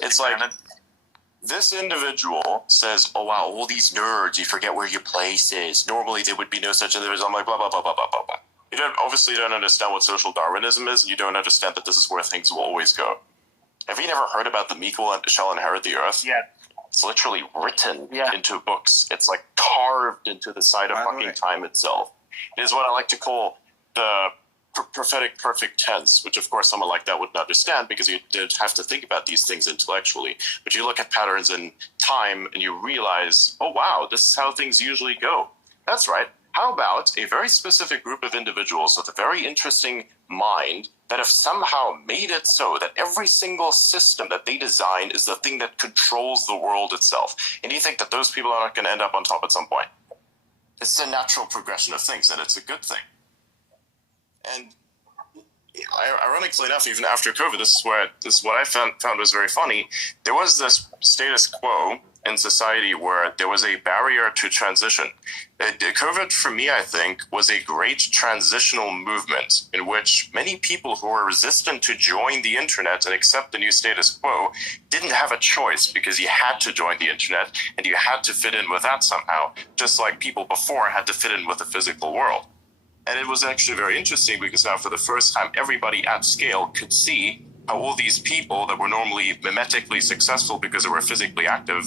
It's like this individual says, "Oh wow, all these nerds, you forget where your place is. Normally there would be no such thing." I'm like, blah blah blah blah blah blah blah. You don't understand what social Darwinism is, and you don't understand that this is where things will always go. Have you never heard about the meek shall inherit the earth? Yeah. It's literally written into books. It's like carved into the side of fucking time itself. It is what I like to call the prophetic perfect tense, which of course someone like that wouldn't understand because you did have to think about these things intellectually. But you look at patterns in time and you realize, oh wow, this is how things usually go. That's right. How about a very specific group of individuals with a very interesting mind that have somehow made it so that every single system that they design is the thing that controls the world itself? And you think that those people are not going to end up on top at some point? It's a natural progression of things, and it's a good thing. And ironically enough, even after COVID, this is what I found was very funny. There was this status quo in society where there was a barrier to transition. COVID, for me, I think, was a great transitional movement in which many people who were resistant to join the internet and accept the new status quo didn't have a choice because you had to join the internet and you had to fit in with that somehow, just like people before had to fit in with the physical world. And it was actually very interesting because now for the first time, everybody at scale could see how all these people that were normally mimetically successful because they were physically active,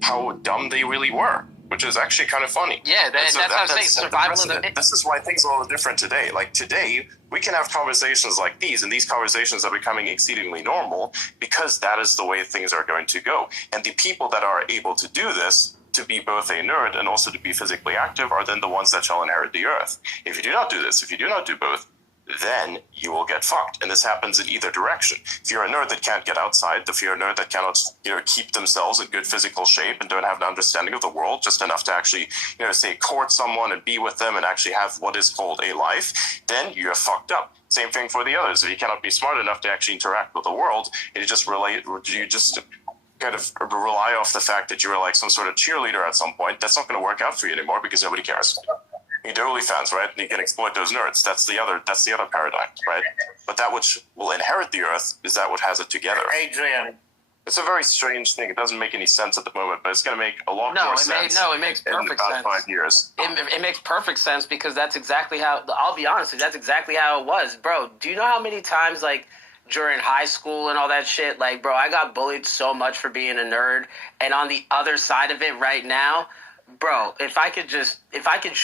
how dumb they really were, which is actually kind of funny. Yeah, that's what I'm saying. Survival of the... This is why things are a little different today. Like today, we can have conversations like these, and these conversations are becoming exceedingly normal because that is the way things are going to go. And the people that are able to do this, to be both a nerd and also to be physically active, are then the ones that shall inherit the earth. If you do not do this, if you do not do both, then you will get fucked. And this happens in either direction. If you're a nerd that can't get outside, if you're a nerd that cannot, keep themselves in good physical shape and don't have an understanding of the world, just enough to actually, say, court someone and be with them and actually have what is called a life, then you're fucked up. Same thing for the others. If you cannot be smart enough to actually interact with the world, you just kind of rely off the fact that you were like some sort of cheerleader at some point. That's not going to work out for you anymore because nobody cares. You do OnlyFans, right? And you can exploit those nerds. That's the other paradigm, right? But that which will inherit the earth is that what has it together. Adrian. It's a very strange thing. It doesn't make any sense at the moment, but it's going to make a lot more sense. It makes perfect sense. In about 5 years. It makes perfect sense because that's exactly how, I'll be honest, that's exactly how it was. Bro, do you know how many times, like, during high school and all that shit, like, bro, I got bullied so much for being a nerd. And on the other side of it right now, bro, if I could